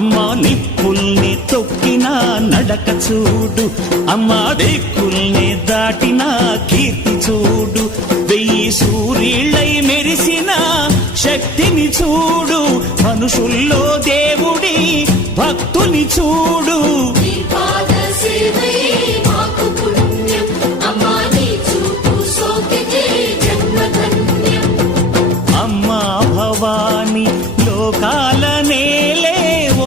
అమ్మా నిప్పుల్ని తొక్కిన నడక చూడు, అమ్మా దిక్కుల్ని దాటిన కీర్తి చూడు, 1000 సూర్యుళ్ళై మెరిసిన శక్తిని చూడు, మనుషుల్లో దేవుడి భక్తుని చూడు.